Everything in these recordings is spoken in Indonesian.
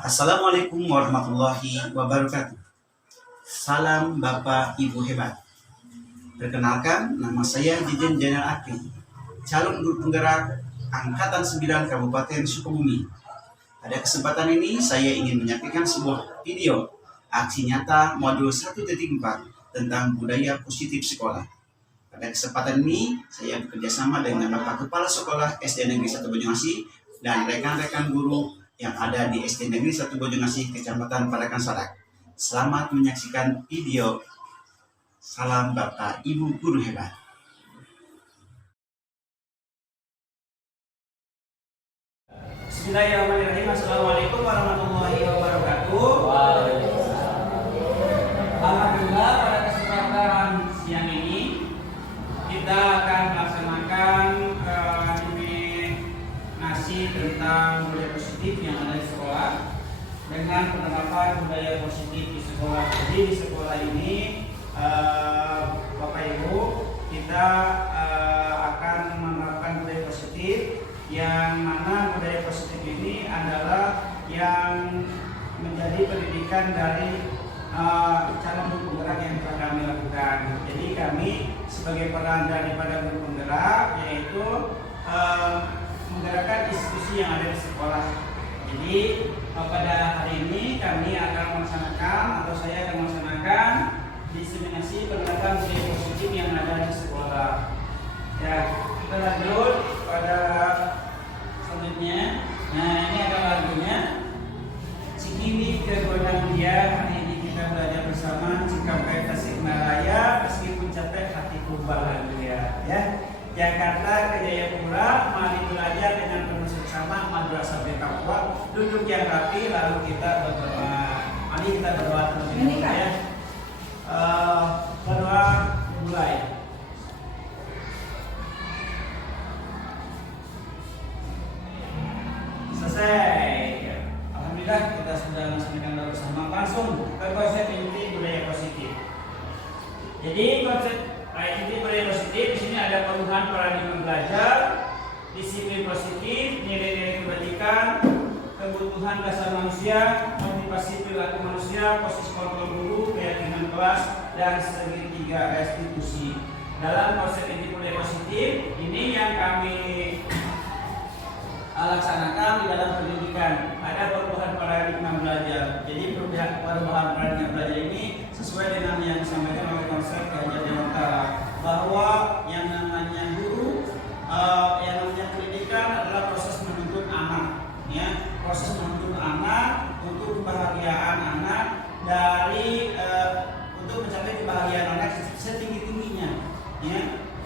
Assalamualaikum warahmatullahi wabarakatuh. Salam Bapak Ibu hebat. Perkenalkan, nama saya Dijen Jenderal Akri, calon guru penggerak Angkatan 9 Kabupaten Sukabumi. Pada kesempatan ini, saya ingin menyampaikan sebuah video aksi nyata modul 1.4 tentang budaya positif sekolah. Pada kesempatan ini, saya bekerjasama dengan Bapak Kepala Sekolah SD Negeri 1 Bojongasi dan rekan-rekan guru yang ada di SD Negeri 1 Bojongasi, Kecamatan Parakan Sarak. Selamat menyaksikan video. Salam Bapak Ibu Guru Hebat. Bismillahirrahmanirrahim. Assalamualaikum warahmatullahi wabarakatuh. Alhamdulillah, pada kesempatan siang ini kita akan melaksanakan nominasi tentang budaya positif yang ada di sekolah dengan penerapan budaya positif di sekolah. Jadi di sekolah ini Bapak Ibu, kita akan menerapkan budaya positif, yang mana budaya positif ini adalah yang menjadi pendidikan dari calon guru penggerak yang telah kami lakukan. Jadi kami sebagai peran daripada guru penggerak yaitu menggerakkan institusi yang ada di sekolah. Jadi pada hari ini kami akan melaksanakan atau saya akan melaksanakan diseminasi penerapan budaya positif yang ada di sekolah. Ya, kita lanjut pada selanjutnya. Nah, ini adalah lagunya. Cikini ke Gondang Dia. Hari ini kita belajar bersama Cikampek Tasikmalaya, meskipun capek hatiku bahagia. Ya, Jakarta ke Jayapura, mari belajar dengan penuh seksama, madrasah sampai Papua. Duduk yang rapi, lalu kita berdoa. Mari kita berdoa terlebih dahulu ya. Berdoa dimulai. Selesai. Alhamdulillah kita sudah melaksanakan doa bersama. Langsung ke konsep inti budaya positif. Jadi konsep inti budaya positif di sini ada perubahan paradigma belajar, disiplin positif, nilai-nilai kebajikan, kebutuhan dasar manusia, motivasi perilaku manusia, posisi kontrol guru, keyakinan kelas, dan segitiga restitusi. Dalam konsep inti budaya positif ini yang kami laksanakan di dalam pendidikan. Ada perubahan paradigma belajar. Jadi perubahan paradigma belajar ini sesuai dengan yang disampaikan oleh konsep Ganjar Dewantara, bahwa yang namanya guru, yang namanya pendidikan adalah proses menuntut anak, ya, proses menuntut anak untuk kebahagiaan anak dari untuk mencapai kebahagiaan anak setinggi-tingginya, ya.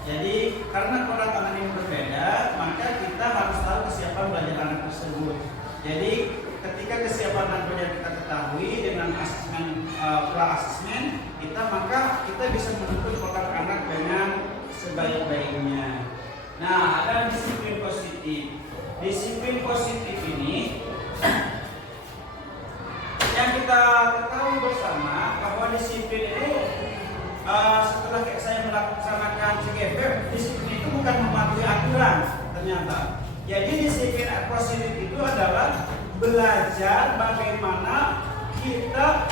Jadi karena pola tangan ini berbeda, maka kita harus tahu kesiapan belajar anak tersebut. Jadi ketika kesiapan anak belajar kita ketahui dengan asesmen, pola asesmen maka kita bisa menuntut pola anak dengan sebaik-baiknya. Nah, ada disiplin positif. Disiplin positif ini yang kita ketahui bersama bahwa disiplin itu setelah saya melaksanakan CGP, disiplin itu bukan mematuhi aturan ternyata. Jadi disiplin positif itu adalah belajar bagaimana kita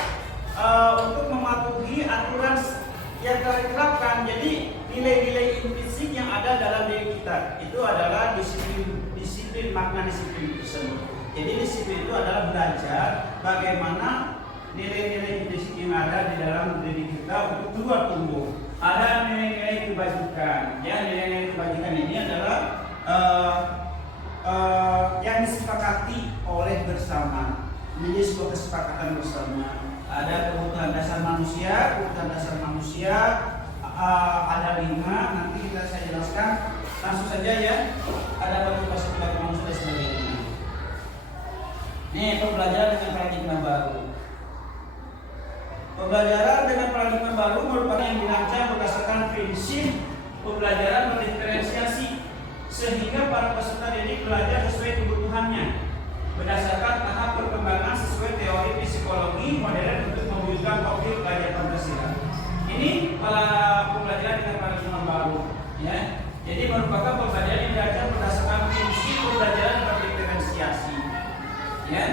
untuk mematuhi aturan yang telah diterapkan. Jadi nilai-nilai intrinsik yang ada dalam diri kita itu adalah disiplin, makna disiplin tersebut. Jadi disiplin itu adalah belajar bagaimana nilai-nilai intrinsik yang ada di dalam diri kita untuk keluar tumbuh. Ada nilai-nilai kebajikan. Ya, nilai-nilai kebajikan ini adalah yang disepakati oleh bersama, menjadi sebuah kesepakatan bersama. Ada kebutuhan dasar manusia, ada 5. Nanti saya jelaskan langsung saja ya. Ada motivasi perilaku manusia dan sebagainya. Ini pembelajaran dengan paradigma baru. Pembelajaran dengan paradigma baru merupakan yang dirancang berdasarkan prinsip pembelajaran berdiferensiasi, sehingga para peserta didik belajar sesuai kebutuhannya berdasarkan tahap perkembangan sesuai teori psikologi modern untuk mewujudkan profil belajar Pancasila. Ini pembelajaran dengan paradigma baru, ya. Jadi merupakan pembelajaran yang dirancang berdasarkan prinsip pembelajaran berdiferensiasi, ya.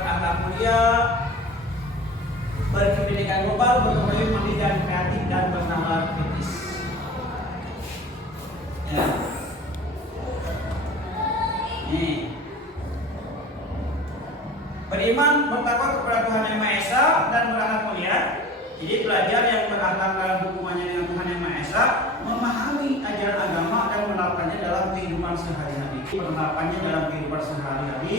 berakhlak mulia, berpendidikan global, berkomitmen mandiri dan kreatif, dan bernalar kritis. Ya. Nih. Beriman, bertakwa kepada Tuhan Yang Maha Esa dan berakhlak mulia. Jadi pelajar yang berakhlak dalam hubungannya dengan Tuhan Yang Maha Esa, memahami ajaran agama dan menerapkannya dalam kehidupan sehari-hari. Penerapannya dalam kehidupan sehari-hari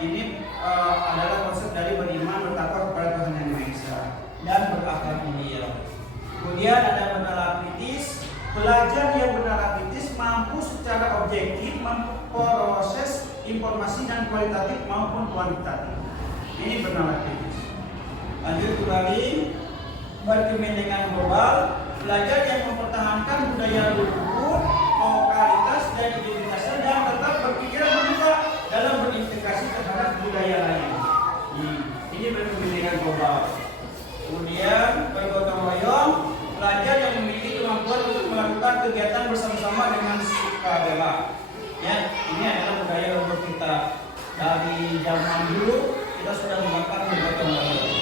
ini adalah konsep dari beriman, bertakwa kepada Tuhan Yang Maha Esa dan berakhlak mulia. Kemudian ada bernalar kritis. Pelajar yang bernalar kritis mampu secara objektif memproses informasi dan kualitatif maupun kuantitatif. Ini bernalar kritis. Lanjut kembali, berkepentingan global. Pelajar yang mempertahankan budaya luhur, lokalitas dan identitasnya dan tetap berpikiran membuka dalam berintegrasi terhadap budaya lain. Ini berkepentingan global. Kemudian bergotong royong. Pelajar yang memiliki kemampuan untuk melakukan kegiatan bersama-sama dengan sukarela. Ya, ini adalah budaya leluhur kita. Dari zaman dulu kita sudah melakukan bergotong royong.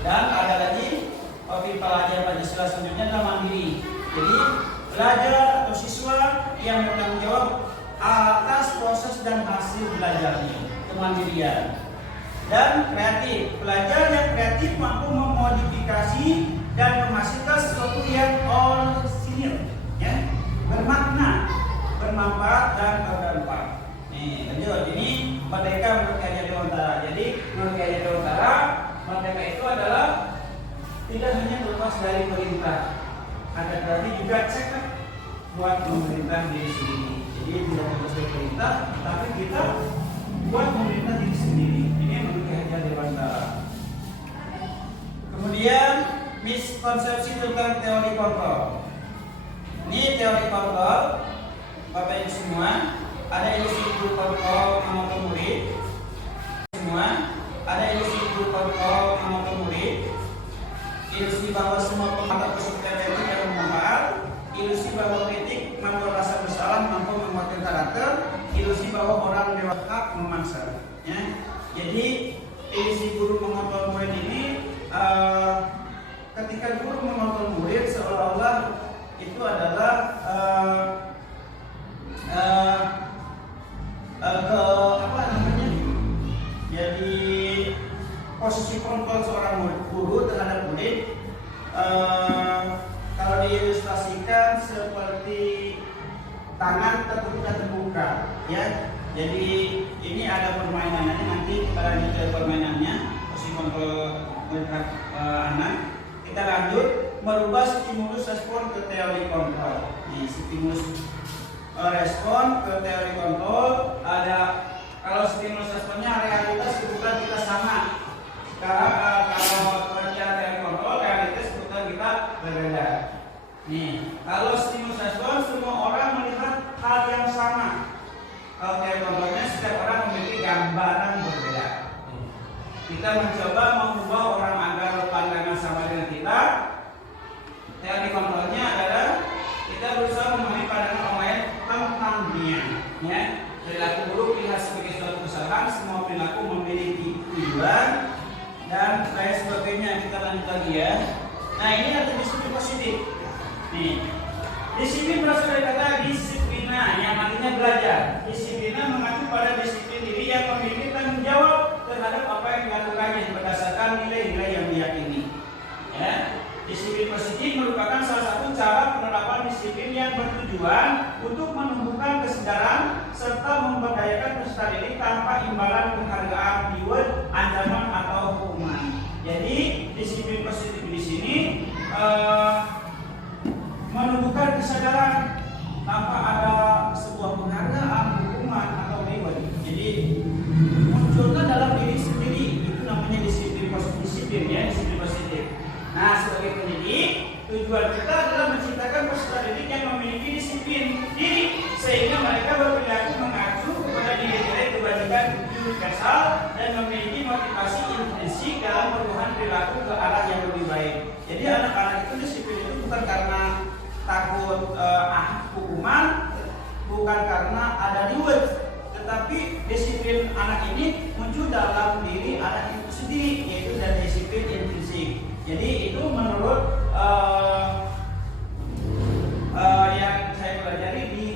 Dan ada lagi topik pelajar Pancasila selanjutnya adalah mandiri. Jadi pelajar atau siswa yang bertanggung jawab atas proses dan hasil belajarnya, kemandirian. Dan kreatif, pelajar yang kreatif mampu memodifikasi dan menghasilkan sesuatu yang orisinil, ya, bermakna, bermanfaat dan berdampak. Nih, lanjut. Ini Merdeka menurut Ki Dewantara. Jadi menurut Ki Dewantara, merdeka itu adalah tidak hanya terlepas dari perintah, ada berarti juga cek buat pemerintah diri sendiri. Jadi tidak terlepas dari perintah, tapi kita buat pemerintah diri sendiri. Ini menurut Ki Dewantara. Kemudian miskonsepsi tentang teori kontrol. Ini teori kontrol, Bapak Ibu semua, ada ilusi guru kontrol mengontrol murid. Semua, ada ilusi guru kontrol mengontrol murid. Ilusi bahwa semua pengamat peserta itu yang bermanfaat. Ilusi bahwa kritik mampu rasa bersalah, mampu menguatkan karakter. Ilusi bahwa orang dewasa memaksa. Ya. Jadi ilusi guru mengontrol murid ini ketika guru mengontrol murid seolah-olah itu adalah jadi posisi kontrol seorang guru terhadap murid kalau diilustrasikan seperti tangan tertutup dan terbuka, ya. Jadi ini ada permainannya, nanti kita lanjut ke permainannya, posisi kontrol anak. Kita lanjut merubah stimulus respon ke teori kontrol. Nih, stimulus respon ke teori kontrol ada, kalau stimulus responnya realitas kebutuhan kita sama. Sekarang kalau pengertian teori kontrol, realitas kebutuhan kita berbeda. Nih, kalau stimulus respon semua orang melihat hal yang sama. Kalau teori kontrolnya setiap orang memiliki gambaran berbeda. Kita mencoba mengubah orang agar pandangan sama dengan kita. Teori kontrolnya adalah kita berusaha memahami pandangan orang lain tentang dia. Ya, perilaku buruk dilihat sebagai suatu kesalahan. Semua perilaku memiliki tujuan dan lain sebagainya. Kita lanjut lagi ya. Nah, ini ada disiplin positif. Nih, disiplin berasal dari kata disiplina, yang artinya belajar. Disiplina mengacu pada disiplin diri yang memiliki tanggung jawab terhadap apa yang dilakukannya berdasarkan nilai-nilai yang diyakini. Ya, disiplin positif merupakan salah satu cara penerapan disiplin yang bertujuan untuk menumbuhkan kesadaran serta memberdayakan peserta didik tanpa imbalan penghargaan, reward, ancaman atau hukuman. Jadi disiplin positif di sini menumbuhkan kesadaran tanpa ada sebuah penghargaan, hukuman atau reward. Jadi munculnya dalam diri sendiri, itu namanya disiplin positif, ya, disiplin positif. Nah, sebagai pendidik, tujuan kita adalah menciptakan peserta didik yang memiliki disiplin diri sehingga mereka berperilaku mengacu kepada nilai-nilai kebajikan universal dan memiliki motivasi intrinsik dalam perubahan perilaku ke arah yang lebih baik. Jadi anak-anak itu disiplin itu bukan karena takut hukuman, bukan karena ada reward, tetapi disiplin anak ini muncul dalam diri anak itu sendiri, yaitu dari disiplin intrinsik. Jadi itu menurut yang saya pelajari di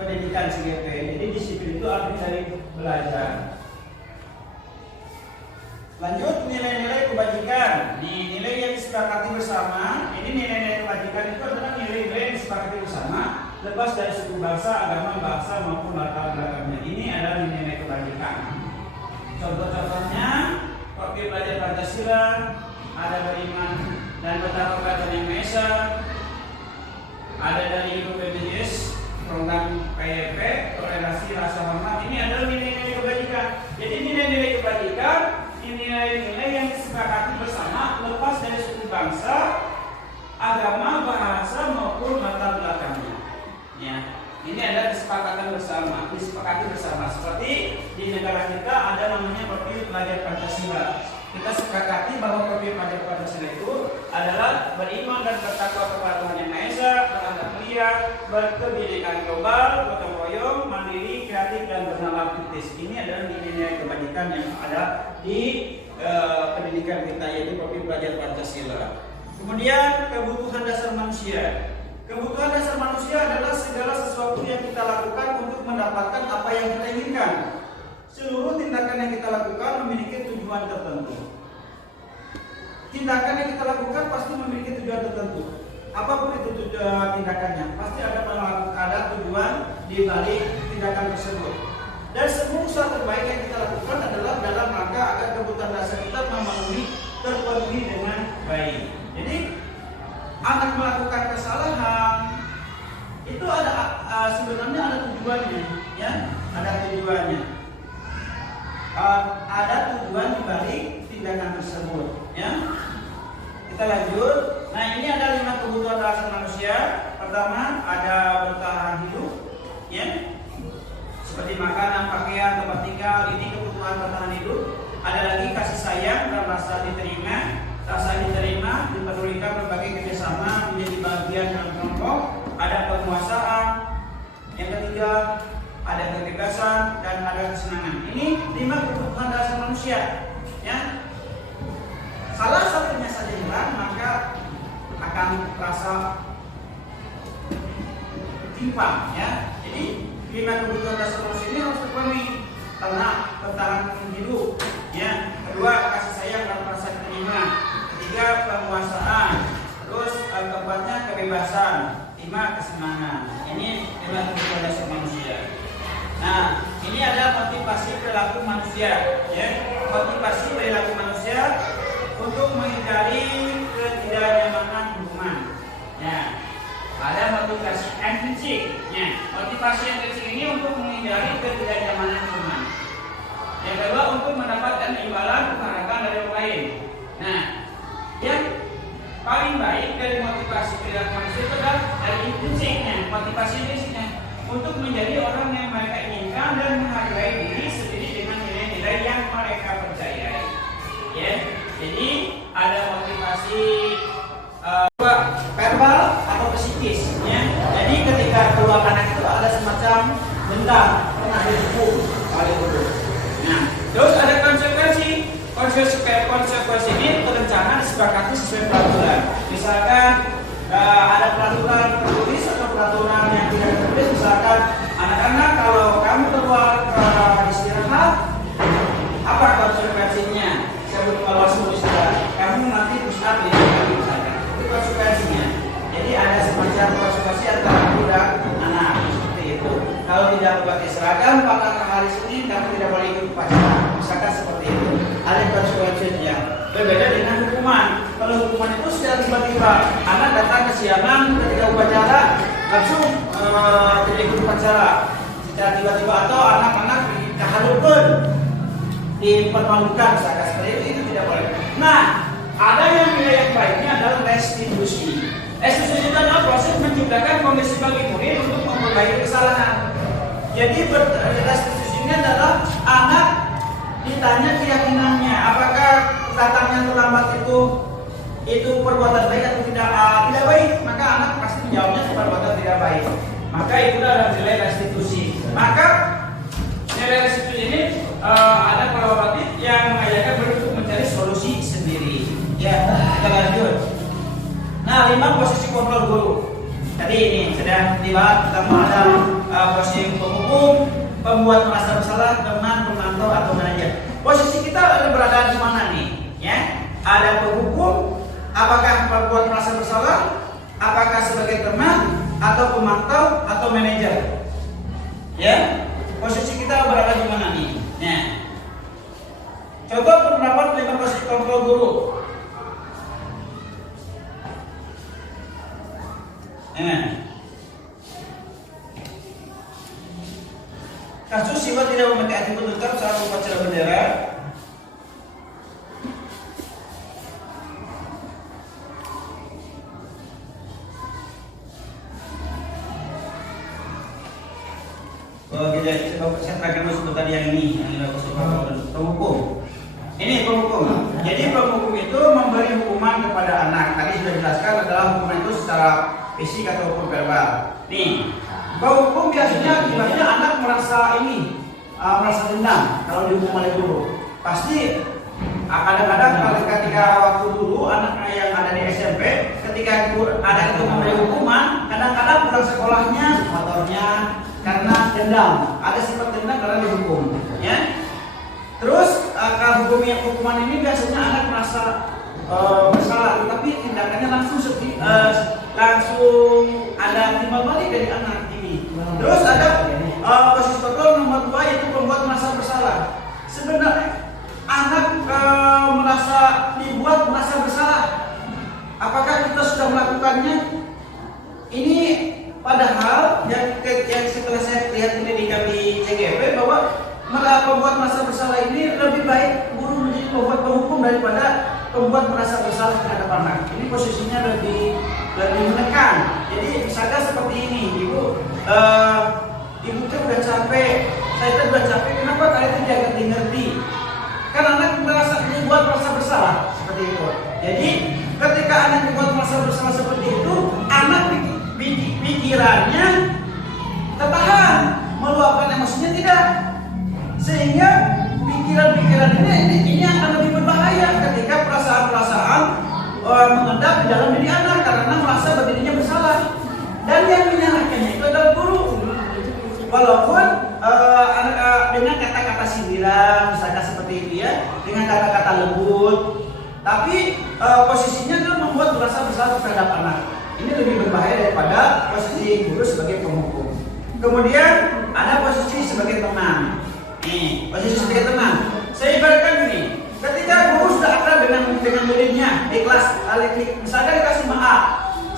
pendidikan CGP. Jadi disiplin itu arti dari belajar. Lanjut, nilai-nilai kebajikan. Nilai yang disepakati bersama. Ini nilai-nilai kebajikan itu adalah nilai-nilai yang disepakati bersama, lepas dari suku bangsa, agama, bahasa maupun latar belakangnya. Ini adalah nilai-nilai kebajikan. Contoh-contohnya, Kopi Belajar Pancasila, ada beriman dan bertakwa kepada Yang Maha Esa, ada dari Ibu BPJS, program PYP, toleransi rasa hormat. Ini adalah nilai-nilai kebajikan. Jadi nilai-nilai kebajikan, nilai-nilai yang disepakati bersama, lepas dari suku bangsa, agama, bahasa maupun latar belakangnya. Ya, ini adalah kesepakatan bersama, disepakati bersama. Seperti di negara kita ada namanya Kopi Belajar Pancasila. Kita sepakati bahwa Kopi Belajar Pancasila itu adalah beriman dan bertakwa kepada Tuhan Yang Maha Esa, beradab mulia, berkebinekaan global, gotong royong, mandiri, kreatif dan bernalar kritis. Ini adalah nilai-nilai kebajikan yang ada di pendidikan kita, yaitu Kopi Belajar Pancasila. Kemudian kebutuhan dasar manusia. Kebutuhan dasar manusia adalah segala sesuatu yang kita lakukan untuk mendapatkan apa yang kita inginkan. Seluruh tindakan yang kita lakukan memiliki tujuan tertentu. Tindakan yang kita lakukan pasti memiliki tujuan tertentu. Apapun itu tindakannya, pasti ada tujuan di balik tindakan tersebut. Dan semua usaha terbaik yang kita lakukan adalah dalam rangka agar kebutuhan dasar kita terpenuhi dengan baik. Jadi anak melakukan kesalahan itu ada sebenarnya ada tujuannya, ya, ada tujuannya. Ada tujuan di balik tindakan tersebut, ya. Kita lanjut. Nah, ini ada 5 kebutuhan dasar manusia. Pertama, ada bertahan hidup, ya. Seperti makanan, pakaian, tempat tinggal, ini kebutuhan bertahan hidup. Ada lagi kasih sayang dan rasa diterima, dipedulikan, berbagai kerjasama, menjadi bagian dalam kelompok. Ada penguasaan. Yang ketiga, ada kebebasan dan ada kesenangan. Ini 5 kebutuhan dasar manusia, ya. Salah satunya saja hilang, maka akan terasa timpang, ya. Jadi 5 kebutuhan dasar manusia ini harus terpenuhi. Karena bertahan hidup, ya. Kedua, kasih sayang dan rasa diterima. Ketiga, penguasaan. Terus keempatnya kebebasan. 5, kesenangan. Ini 5 kebutuhan dasar manusia. Nah, ini ada motivasi perilaku manusia, ya. Motivasi perilaku manusia untuk menghindari ketidaknyamanan hubungan. Ya, ada motivasi intrinsik. Ya, motivasi intrinsik ini untuk menghindari ketidaknyamanan hubungan. Yang kedua, untuk mendapatkan imbalan penghargaan dari orang lain. Nah, yang paling baik dari motivasi perilaku manusia itu adalah dari intrinsiknya, motivasi intrinsiknya untuk menjadi orang yang mereka inginkan dan menghargai diri sendiri dengan nilai-nilai yang mereka percayai. Ya, jadi ada motivasi verbal atau psikis. Ya, jadi ketika keluar anak itu ada semacam benda pernah dihukum oleh guru. Nah, terus ada konsekuensi. Konsekuensi ini perencanaan disepakati sesuai peraturan. Misalkan ada peraturan tertulis atau peraturan yang tidak tertulis. Misalkan anak-anak kalau kamu keluar ke istirahat, apa konsekuensinya? Saya belum langsung istirahat. Kamu nanti push up 5 kali misalkan. Itu konsekuensinya. Jadi ada semacam konsekuensi antara guru dan anak seperti itu. Kalau tidak pakai seragam pada hari Senin, kamu tidak boleh ikut upacara. Misalkan seperti itu. Ada konsekuensinya. Berbeda dengan hukuman. Kalau hukuman itu secara tiba-tiba, anak datang kesiangan ketika upacara, langsung tidak ikut upacara. Secara tiba-tiba atau anak-anak dihadapkan, dipermalukan, seperti itu tidak boleh. Nah, ada yang nilai yang baiknya adalah restitusi. Restitusi itu adalah proses menciptakan kondisi bagi murid untuk memperbaiki kesalahan. Jadi restitusi ini adalah anak ditanya keyakinannya, apakah datangnya terlambat itu perbuatan baik atau tidak baik, maka anak pasti menjawabnya perbuatan tidak baik. Maka itu adalah nilai restitusi. Maka nilai dari situ ini ada kolaboratif yang mengajarkan murid untuk mencari solusi sendiri. Ya, kita lanjut. Nah, 5 posisi kontrol guru. Tadi ini sudah dibahas. Pertama ada posisi penghukum, pembuat merasa bersalah, teman, pemantau atau manajer. Posisi kita berada di mana nih? Ya, ada penghukum, apakah pembuat merasa bersalah, apakah sebagai teman atau pemantau atau manajer? Ya, posisi kita berada di mana nih? Nah, contoh penerapan 5 posisi kontrol guru. Kasus siswa tidak memakai atribut lengkap saat upacara bendera. Saya terangkan dulu tadi yang ini, yang penghukum. Ini penghukum. Jadi penghukum itu memberi hukuman kepada anak. Tadi sudah dijelaskan adalah hukuman itu secara fisik ataupun verbal. Nih, penghukum biasanya anak merasa merasa dendam kalau dihukum oleh guru. Pasti kadang-kadang ketika waktu dulu anak yang ada di SMP, ketika ada itu memberi hukuman, kadang-kadang pulang sekolahnya motornya karena dendam, ada sifat dendam karena dihukum, ya. Terus hukuman ini biasanya anak merasa bersalah, tapi tindakannya langsung ada timbal balik dari anak ini. Terus ada posisi kontrol nomor 2 yaitu pembuat merasa bersalah. Sebenarnya anak dibuat merasa bersalah. Apakah kita sudah melakukannya? Ini padahal yang setelah saya lihat pendidikan di CGP bahwa pembuat merasa bersalah ini lebih baik guru menjadi pembuat penghukum daripada pembuat merasa bersalah terhadap anak. Ini posisinya lebih menekan. Jadi misalnya seperti ini, ibu tuh udah capek, saya tuh udah capek. Kenapa kalian tidak ngerti? Kan anak dibuat merasa bersalah seperti itu. Jadi ketika anak dibuat merasa bersalah seperti itu, anak pikirannya tertahan, meluapkan emosinya tidak, sehingga pikiran-pikiran ini akan lebih berbahaya ketika perasaan-perasaan mengendap di dalam diri anak karena merasa bahwa dirinya bersalah. Dan yang menyalahkannya itu adalah guru. Walaupun dengan kata-kata sindiran, misalnya seperti itu ya, dengan kata-kata lembut, tapi posisinya itu membuat merasa bersalah terhadap anak. Ini lebih berbahaya daripada posisi guru sebagai penghukum. Kemudian ada posisi sebagai teman. Nih, posisi sebagai teman. Saya ibaratkan gini, ketika guru sudah akrab dengan muridnya di kelas, misalkan di kelas 5A,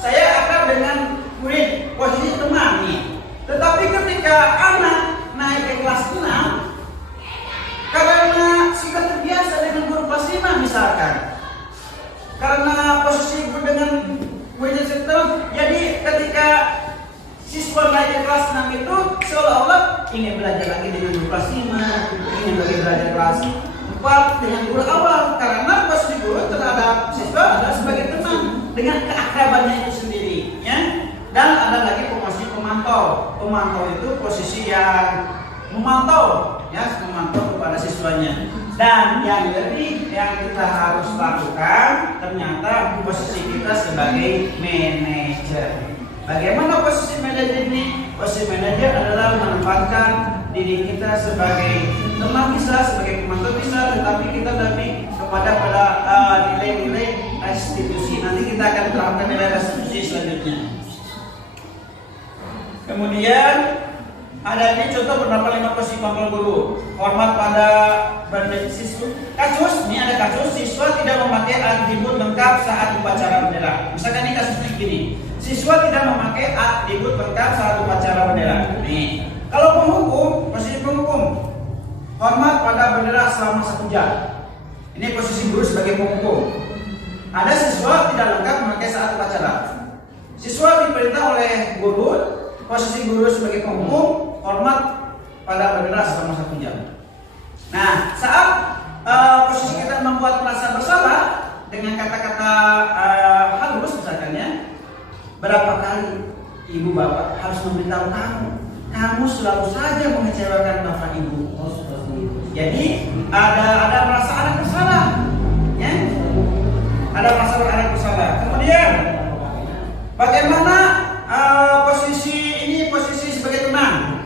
saya akrab dengan murid, posisi teman nih. Tetapi ketika anak naik ke kelas 6, karena sudah terbiasa dengan guru kelas 5 misalkan, karena posisi guru dengan muridnya setengah, jadi ketika siswa naik ke kelas 6 itu seolah-olah ingin belajar lagi dengan guru kelas 5, ingin lagi belajar kelas 4 dengan guru awal, karena posisi guru terhadap siswa adalah sebagai teman dengan keakrabannya itu sendiri, ya. Dan ada lagi posisi pemantau. Pemantau itu posisi yang memantau, ya, memantau kepada siswanya. Dan yang kita harus lakukan ternyata posisi kita sebagai manajer. Bagaimana posisi manajer ini? Posisi manajer adalah menempatkan diri kita sebagai teman bisa, sebagai pemantau bisa, tetapi kita lebih kepada nilai-nilai restitusi. Nanti kita akan terapkan nilai restitusi selanjutnya. Kemudian ada ini contoh penerapan 5 posisi kontrol guru. Hormat pada siswa. Kasus, ini ada kasus siswa tidak memakai atribut lengkap saat upacara bendera. Misalkan ini kasusnya gini, siswa tidak memakai atribut lengkap saat upacara bendera. Nih, kalau penghukum, posisi penghukum, hormat pada bendera selama 1 jam. Ini posisi guru sebagai penghukum. Ada siswa tidak lengkap memakai saat upacara. Siswa diperintah oleh guru, posisi guru sebagai penghukum, hormat pada bendera selama 1 jam. Nah, saat posisi kita membuat merasa bersalah dengan kata-kata halus misalkannya, berapa kali ibu bapak harus memberitahu kamu kamu selalu saja mengecewakan bapak ibu. Jadi ada merasa anak bersalah, ya? Ada merasa anak bersalah. Kemudian bagaimana posisi sebagai teman?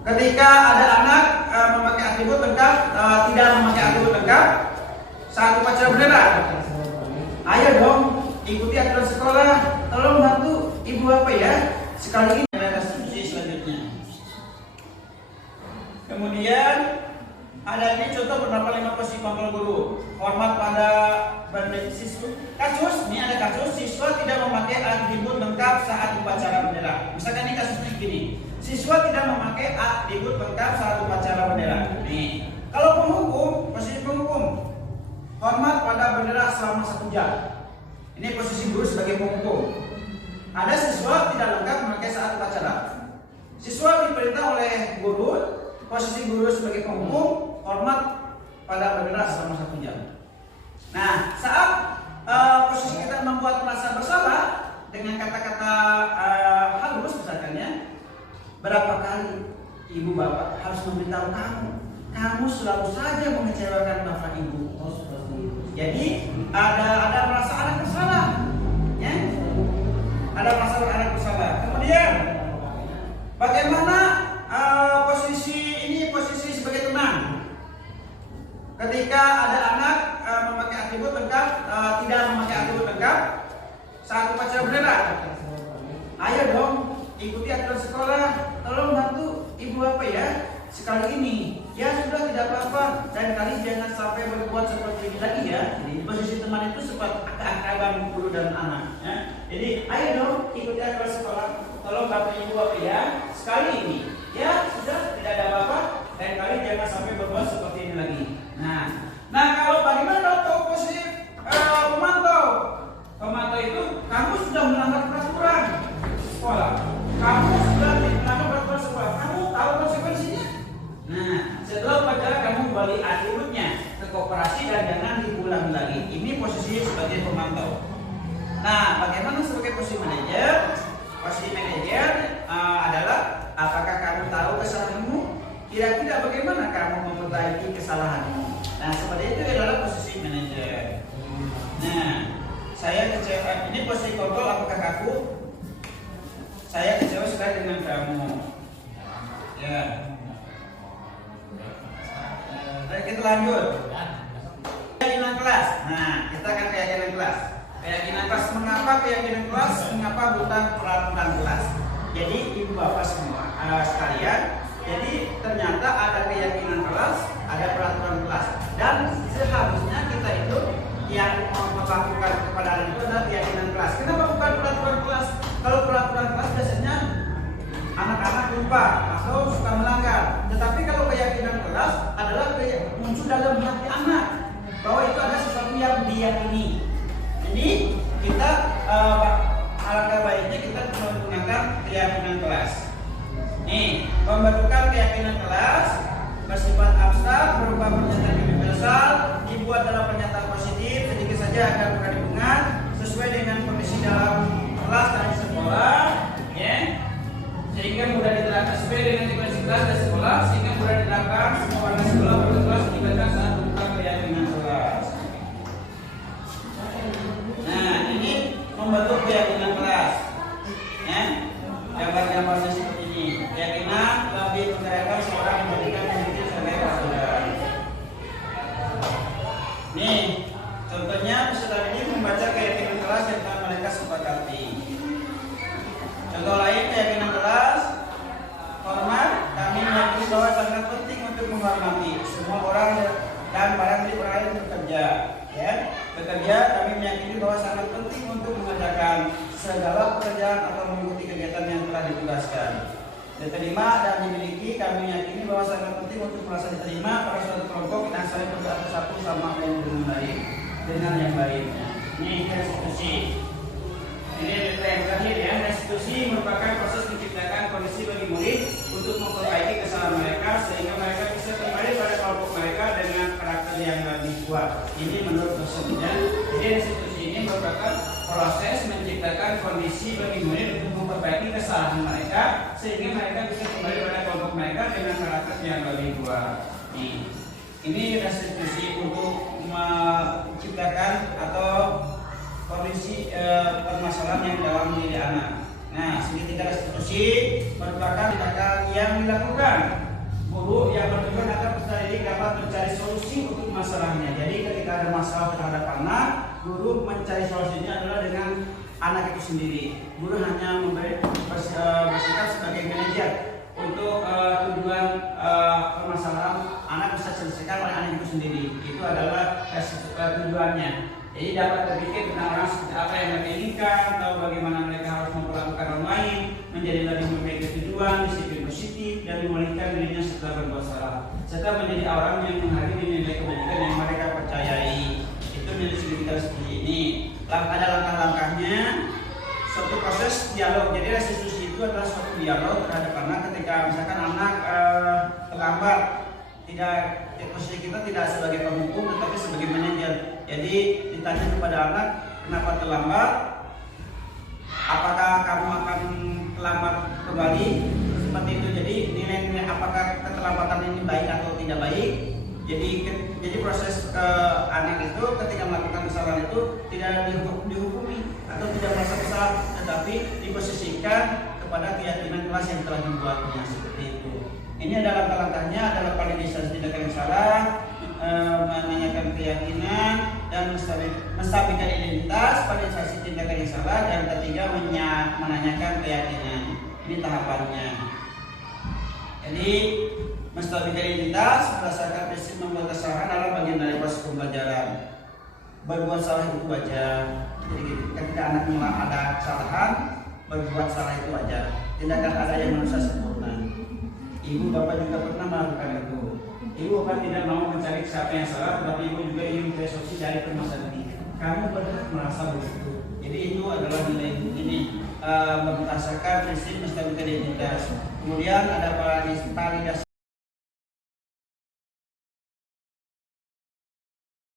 Ketika ada anak memakai atribut lengkap, tidak memakai atribut lengkap saat upacara bendera, ayo dong ikuti aturan sekolah. Tolong bantu ibu apa ya sekali ini. Ada instruksi selanjutnya. Kemudian ada ini contoh penerapan 5 posisi kontrol guru. Hormat pada siswa. Kasus ini ada kasus siswa tidak memakai atribut lengkap saat upacara bendera. Misalkan ini kasusnya gini. Siswa tidak memakai atribut lengkap saat upacara bendera. Nih, kalau penghukum, posisi penghukum, hormat pada bendera selama 1 jam. Ini posisi guru sebagai penghukum. Ada siswa tidak lengkap memakai saat upacara. Siswa diperintah oleh guru, posisi guru sebagai penghukum, hormat pada bendera selama 1 jam. Nah, saat posisi kita membuat merasa bersalah dengan kata-kata halus misalkan ya. Berapa kali ibu bapak harus memberitahu kamu selalu saja mengecewakan bapak ibu. Jadi ada merasa anak bersalah, ya? Ada merasa anak bersalah. Kemudian bagaimana posisi sebagai teman? Ketika ada anak memakai atribut lengkap, tidak memakai atribut lengkap saat upacara bendera, ayo dong ikuti aturan sekolah. Tolong bantu ibu apa ya sekali ini. Ya sudah, tidak apa-apa, dan kali jangan sampai berbuat seperti ini lagi ya. Jadi posisi teman itu sempat keakraban guru dan anak ya. Jadi ayo dong ikuti aturan sekolah. Tolong bantu ibu apa ya sekali ini. Ya sudah, tidak ada apa-apa, dan kali jangan sampai berbuat seperti ini lagi. Nah kalau bagaimana kalau posisi pemantau? Pemantau itu kamu sudah melanggar peraturan sekolah. Kamu sudah melanggar peraturan sekolah. Kamu tahu konsekuensinya. Nah, setelah upacara kamu kembali atributnya ke koperasi dan jangan diulang lagi. Ini posisi sebagai pemantau. Nah, bagaimana sebagai posisi manajer? Posisi manajer adalah apakah kamu tahu kesalahanmu? Kira-kira bagaimana kamu memperbaiki kesalahanmu? Nah, seperti itu adalah posisi manajer. Nah, saya kecewa. Ini posisi kontrol apakah aku? Saya kecewa sekali dengan kamu. Ya. Baik, kita lanjut. Keyakinan kelas. Nah, kita akan keyakinan kelas. Keyakinan kelas. Mengapa keyakinan kelas? Mengapa bukan peraturan kelas? Jadi ibu bapak semua sekalian. Jadi ternyata ada keyakinan kelas, ada peraturan kelas. Dan seharusnya kita itu yang melakukan kepada anak itu adalah keyakinan kelas. Kenapa bukan peraturan kelas? Kalau peraturan kelas biasanya anak-anak lupa atau suka melanggar. Tetapi kalau keyakinan kelas adalah muncul dalam hati anak bahwa itu ada sesuatu yang diyakini. Jadi kita alangkah baiknya kita menggunakan keyakinan kelas. Nih, pembentukan keyakinan kelas bersifat abstrak berupa pernyataan universal dibuat dalam pernyataan positif sedikit saja agar mudah diingat sesuai dengan kondisi dalam kelas dan sekolah, ya, sehingga mudah diterapkan sesuai dengan kondisi kelas dan sekolah, sehingga mudah diterapkan semua warga sekolah berkelas dilibatkan saat membuka keyakinan kelas. Nah, ini membentuk keyakinan kelas, ya, gambar-gambarnya seperti ini. Keyakinan lebih mempercayakan seorang menjadikan diri sebagai pelajaran. Nih, contohnya peserta ini membaca keyakinan kelas yang telah mereka sepakati. Contoh lain keyakinan kelas, hormat. Kami meyakini bahwa sangat penting untuk menghormati semua orang dan barang milik orang lain bekerja. Ya, bekerja. Kami meyakini bahwa sangat penting untuk mengerjakan segala pekerjaan atau mengikuti kegiatan yang telah ditugaskan. Diterima dan dimiliki, kami meyakini bahwa sangat penting untuk merasa diterima pada suatu kelompok dan saling bersatu satu sama dengan yang lainnya. Ini restitusi. Ini yang terakhir ya. Restitusi merupakan proses menciptakan kondisi bagi murid untuk memperbaiki kesalahan mereka sehingga mereka bisa kembali pada kelompok mereka dengan karakter yang lebih kuat. Ini menurut dosennya. Jadi restitusi ini merupakan proses menciptakan kondisi bagi murid untuk memperbaiki kesalahan mereka sehingga mereka bisa kembali pada kelompok mereka dengan karakter yang lebih kuat. Ini restitusi untuk menciptakan atau kondisi permasalahan yang dalam diri anak. Nah, segitiga restitusi merupakan tindakan yang dilakukan guru yang bertujuan agar peserta didik dapat mencari solusi untuk masalahnya. Jadi ketika ada masalah terhadap anak, guru mencari solusinya adalah dengan anak itu sendiri. Guru hanya bersikap sebagai manajer untuk tujuan permasalahan anak bisa selesaikan oleh anak itu sendiri. Itu adalah tujuannya. Jadi dapat berpikir tentang orang seperti apa yang mereka inginkan, tahu bagaimana mereka harus memperlakukan orang lain, menjadi lebih memiliki tujuan, disiplin positif, dan memulihkan dirinya setelah berbuat salah, serta menjadi orang yang menghargai nilai kebajikan yang mereka percayai. Itu menjadi segitiga seperti ini. Ada langkah-langkahnya. Suatu proses dialog. Jadi restitusi itu adalah suatu dialog terhadap anak ketika misalkan anak terlambat. Posisi kita tidak sebagai penghukum tetapi sebagai manajer. Jadi ditanya kepada anak, kenapa terlambat? Apakah kamu akan terlambat kembali? Seperti itu. Jadi nilai-nilai apakah keterlambatan ini baik atau tidak baik? Jadi proses anak itu ketika melakukan kesalahan itu tidak dihukumi atau tidak merasa bersalah, tetapi diposisikan kepada keyakinan kelas yang telah dibuatnya, seperti itu. Ini adalah langkah-langkahnya adalah validasi tindakan yang salah, menanyakan keyakinan dan menstabilkan identitas, validasi tindakan yang salah, dan ketiga menanyakan keyakinan. Ini tahapannya. Jadi menstabilkan identitas berdasarkan prinsip membuat kesalahan adalah bagian dari proses pembelajaran. Berbuat salah itu wajar. Jadi ketika anak ada kesalahan, berbuat salah itu wajar. Tidak ada yang manusia sempurna. Ibu bapak juga pernah melakukan itu. Ibu bapak tidak mau mencari siapa yang salah, tetapi ibu juga ingin mencari solusi dari permasalahan ini. Kamu berhak merasa begitu. Jadi itu adalah nilai ini berdasarkan prinsip menstabilkan identitas. Kemudian ada validasi